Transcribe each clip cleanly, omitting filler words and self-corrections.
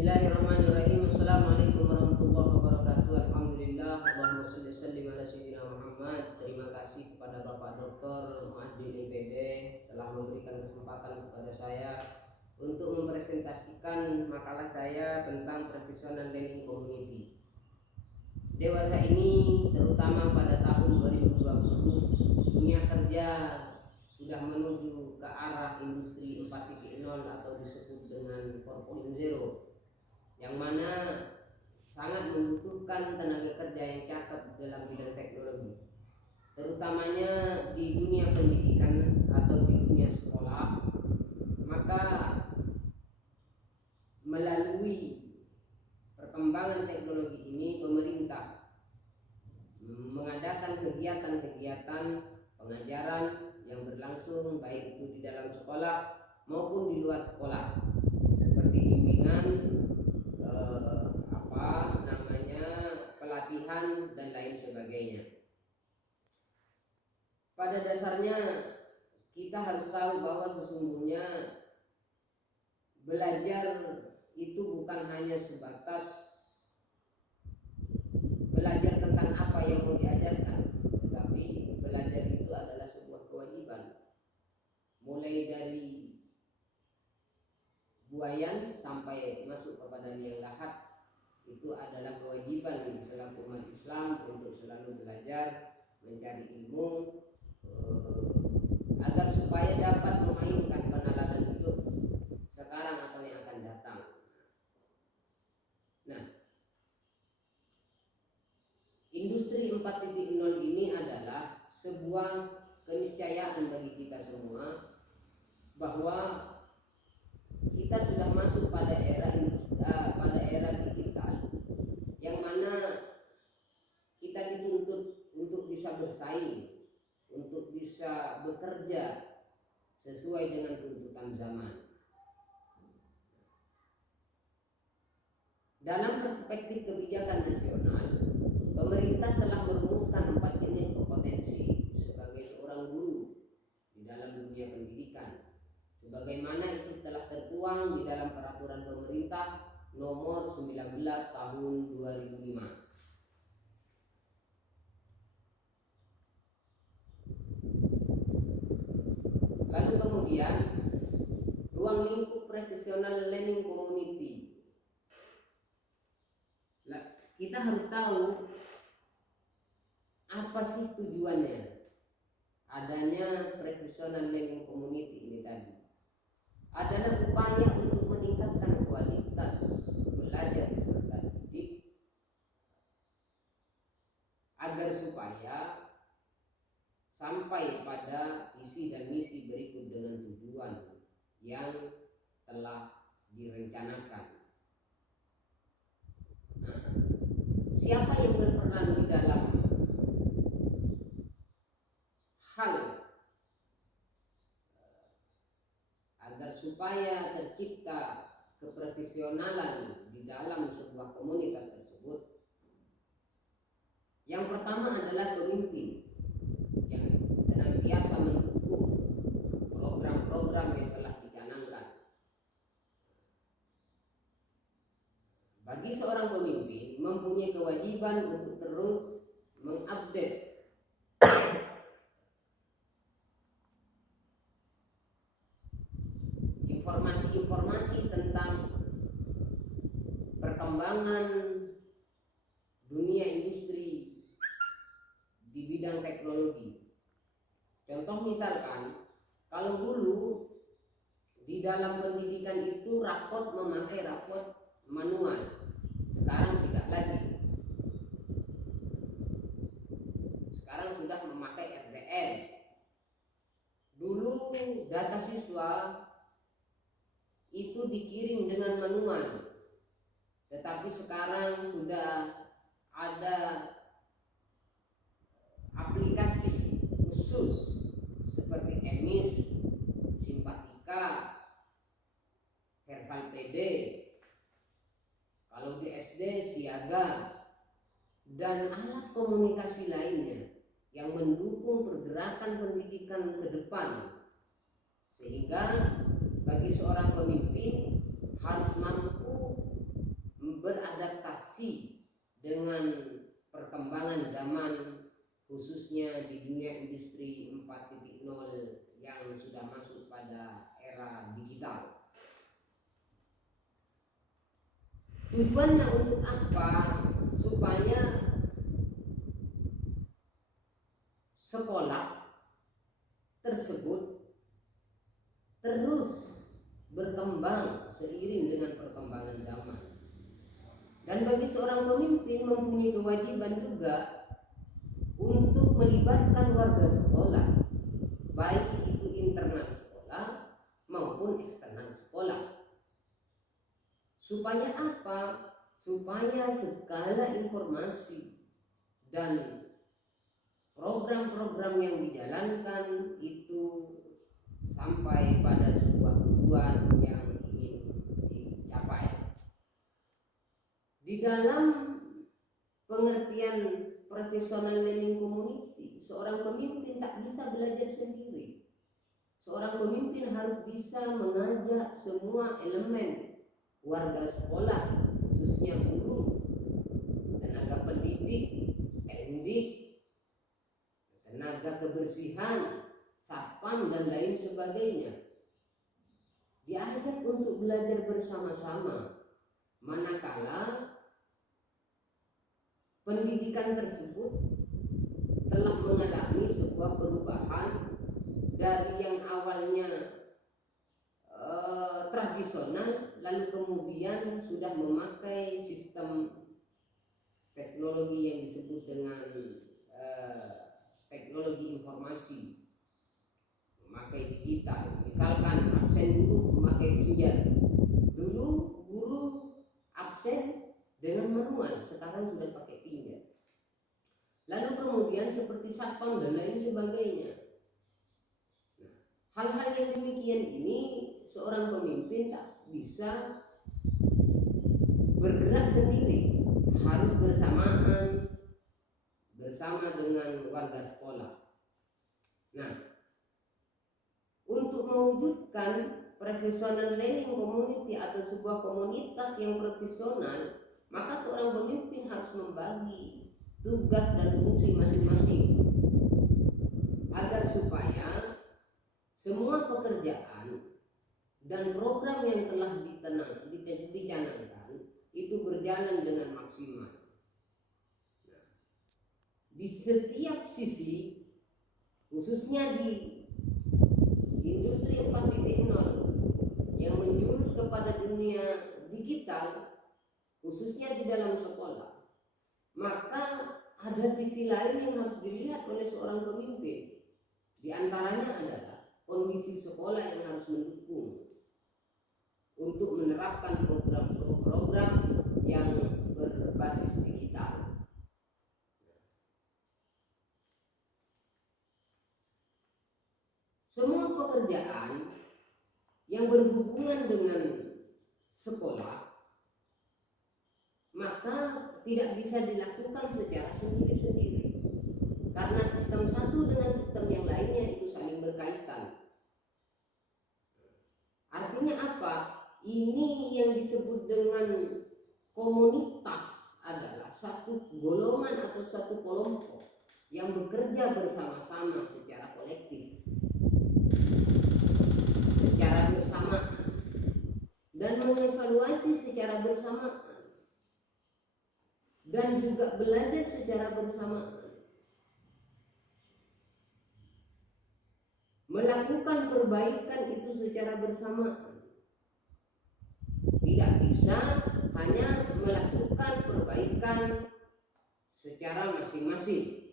Bismillahirrahmanirrahim. Assalamualaikum warahmatullahi wabarakatuh. Alhamdulillah. Allahumma sholli sallim ala sayyidina Muhammad. Terima kasih kepada Bapak Dr. Muadzin IPB telah memberikan kesempatan kepada saya untuk mempresentasikan makalah saya tentang professional learning community. Dewasa ini, terutama pada tahun 2020, dunia kerja sudah menuju ke arah industri 4.0 atau disebut dengan 4.0, yang mana sangat membutuhkan tenaga kerja yang cakep dalam bidang teknologi, terutamanya di dunia pendidikan atau di dunia sekolah. Maka melalui perkembangan teknologi ini, pemerintah mengadakan kegiatan-kegiatan pengajaran yang berlangsung baik itu di dalam sekolah maupun di luar sekolah, seperti bimbingan, pelatihan dan lain sebagainya. Pada dasarnya kita harus tahu bahwa sesungguhnya belajar itu bukan hanya sebatas belajar tentang apa yang mau diajarkan, tetapi belajar itu adalah sebuah kewajiban. Mulai dari buayan sampai masuk kepada liang lahat, itu adalah kewajiban selaku umat Islam untuk selalu belajar, mencari ilmu, agar supaya dapat memainkan penalaran hidup sekarang atau yang akan datang. Nah, industri 4.0 ini adalah sebuah keniscayaan bagi kita semua bahwa kita sudah masuk pada era digital, yang mana kita dituntut untuk bisa bersaing, untuk bisa bekerja sesuai dengan tuntutan zaman. Dalam perspektif kebijakan nasional, pemerintah telah merumuskan 4 jenis kompetensi sebagai seorang guru di dalam dunia pendidikan, sebagaimana itu telah tertuang di dalam peraturan pemerintah nomor 19 tahun 2005. Lalu kemudian ruang lingkup professional learning community. Kita harus tahu apa sih tujuannya adanya professional learning community ini tadi. Adalah upaya untuk meningkatkan kualitas belajar peserta didik agar supaya sampai pada visi dan misi berikut dengan tujuan yang telah direncanakan. Nah, siapa yang berperan di dalam hal agar supaya tercipta keprofesionalan di dalam sebuah komunitas tersebut? Yang pertama adalah pemimpin yang senantiasa mendukung program-program yang telah dicanangkan. Bagi seorang pemimpin mempunyai kewajiban untuk terus mengupdate informasi-informasi tentang perkembangan dunia industri di bidang teknologi. Contoh misalkan, kalau dulu di dalam pendidikan itu rapot memakai rapot manual, sekarang tidak lagi. Sekarang sudah memakai RDM. Dulu data siswa itu dikirim dengan manual, tetapi sekarang sudah ada aplikasi khusus seperti EMIS, Simpatika, Verbal PD. Kalau di SD Siaga, dan alat komunikasi lainnya yang mendukung pergerakan pendidikan ke depan, sehingga bagi seorang pemimpin harus mampu beradaptasi dengan perkembangan zaman, khususnya di dunia industri 4.0 yang sudah masuk pada era digital. Tujuannya untuk apa? Supaya sekolah tersebut terus berkembang seiring dengan perkembangan zaman. Dan bagi seorang pemimpin mempunyai kewajiban juga untuk melibatkan warga sekolah, baik itu internal sekolah maupun eksternal sekolah. Supaya apa? Supaya segala informasi dan program-program yang dijalankan itu sampai pada sebuah tujuan yang ingin dicapai. Di dalam pengertian professional learning community, seorang pemimpin tak bisa belajar sendiri. Seorang pemimpin harus bisa mengajak semua elemen warga sekolah, khususnya guru, tenaga pendidik, teknik, tenaga kebersihan, satpam dan lain sebagainya, diajak untuk belajar bersama-sama. Manakala pendidikan tersebut telah mengalami sebuah perubahan dari yang awalnya tradisional, lalu kemudian sudah memakai sistem teknologi yang disebut dengan teknologi informasi, memakai digital. Misalkan absen guru memakai pinjar. Dulu guru absen dengan manual, sekarang sudah pakai pinjar. Lalu kemudian seperti satpam dan lain sebagainya. Nah, hal-hal yang demikian ini seorang pemimpin tak bisa bergerak sendiri, harus bersamaan bersama dengan warga sekolah. Nah, untuk mewujudkan professional learning community atau sebuah komunitas yang profesional, maka seorang pemimpin harus membagi tugas dan fungsi masing-masing agar supaya semua pekerjaan dan program yang telah dicanangkan itu berjalan dengan maksimal. Nah, di setiap sisi, khususnya di industri 4.0 yang menjurus kepada dunia digital, khususnya di dalam sekolah, maka ada sisi lain yang harus dilihat oleh seorang pemimpin. Di antaranya adalah kondisi sekolah yang harus mendukung untuk menerapkan program-program yang berbasis digital. Semua pekerjaan yang berhubungan dengan sekolah maka tidak bisa dilakukan secara sendiri-sendiri, karena sistem satu dengan sistem yang lainnya itu saling berkaitan. Artinya apa? Ini yang disebut dengan komunitas adalah satu golongan atau satu kelompok yang bekerja bersama-sama secara kolektif, secara bersamaan, dan mengevaluasi secara bersamaan, dan juga belajar secara bersamaan, melakukan perbaikan itu secara bersamaan. Tidak bisa hanya melakukan perbaikan secara masing-masing.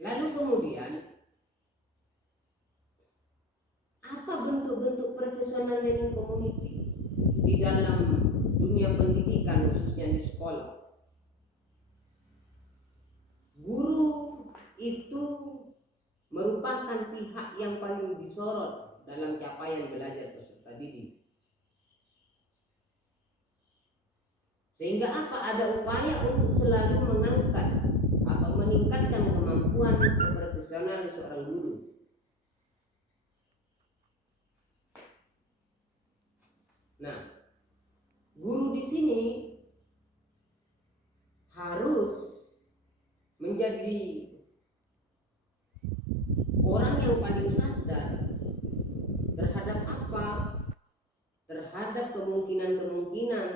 Lalu kemudian, apa bentuk-bentuk professional learning community di dalam dunia pendidikan, khususnya di sekolah? Guru itu merupakan pihak yang paling disorot dalam capaian belajar peserta didik. Sehingga apa? Ada upaya untuk selalu mengangkat atau meningkatkan kemampuan profesional seorang guru. Nah, guru di sini harus menjadi orang yang paling sadar terhadap apa? Terhadap kemungkinan-kemungkinan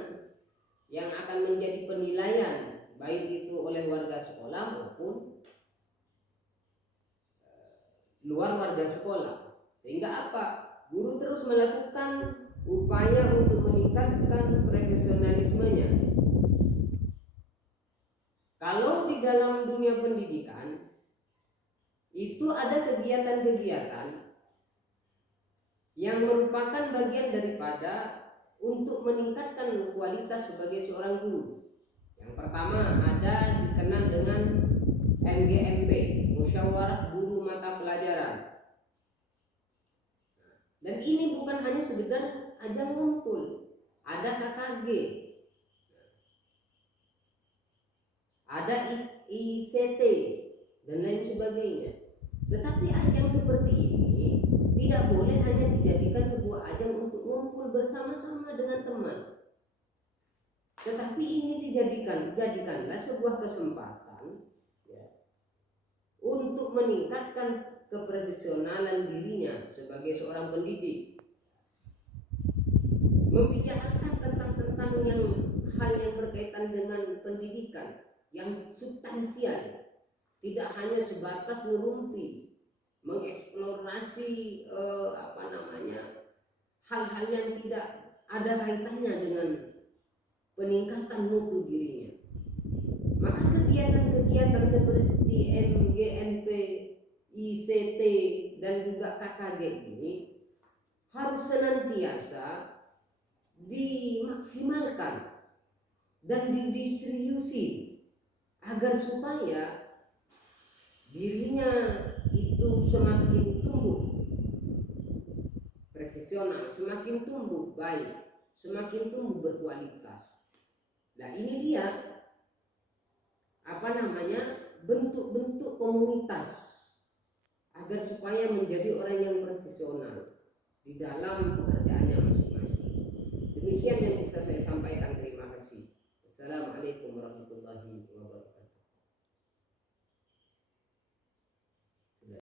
yang akan menjadi penilaian baik itu oleh warga sekolah maupun luar warga sekolah. Sehingga apa? Guru terus melakukan upaya untuk meningkatkan profesionalismenya. Kalau di dalam dunia pendidikan itu ada kegiatan-kegiatan yang merupakan bagian daripada untuk meningkatkan kualitas sebagai seorang guru. Yang pertama ada dikenal dengan MGMP, Musyawarah Guru Mata Pelajaran. Dan ini bukan hanya sekedar ajang ngumpul, ada KKG, ada ICT dan lain sebagainya. Tetapi ajang seperti ini tidak boleh hanya dijadikan sebuah ajang untuk ngumpul bersama-sama dengan teman, tetapi ini dijadikanlah sebuah kesempatan untuk meningkatkan keprofesionalan dirinya sebagai seorang pendidik, membicarakan tentang hal yang berkaitan dengan pendidikan yang substansial, tidak hanya sebatas merumpi, mengeksplorasi hal-hal yang tidak ada kaitannya dengan peningkatan mutu dirinya. Maka kegiatan-kegiatan seperti MGMP, ICT dan juga KKG ini harus senantiasa dimaksimalkan dan didiseriusi agar supaya dirinya itu semakin tumbuh profesional, semakin tumbuh baik, semakin tumbuh berkualitas. Nah, ini dia bentuk-bentuk komunitas agar supaya menjadi orang yang profesional di dalam pekerjaannya masing-masing. Demikian yang bisa saya sampaikan.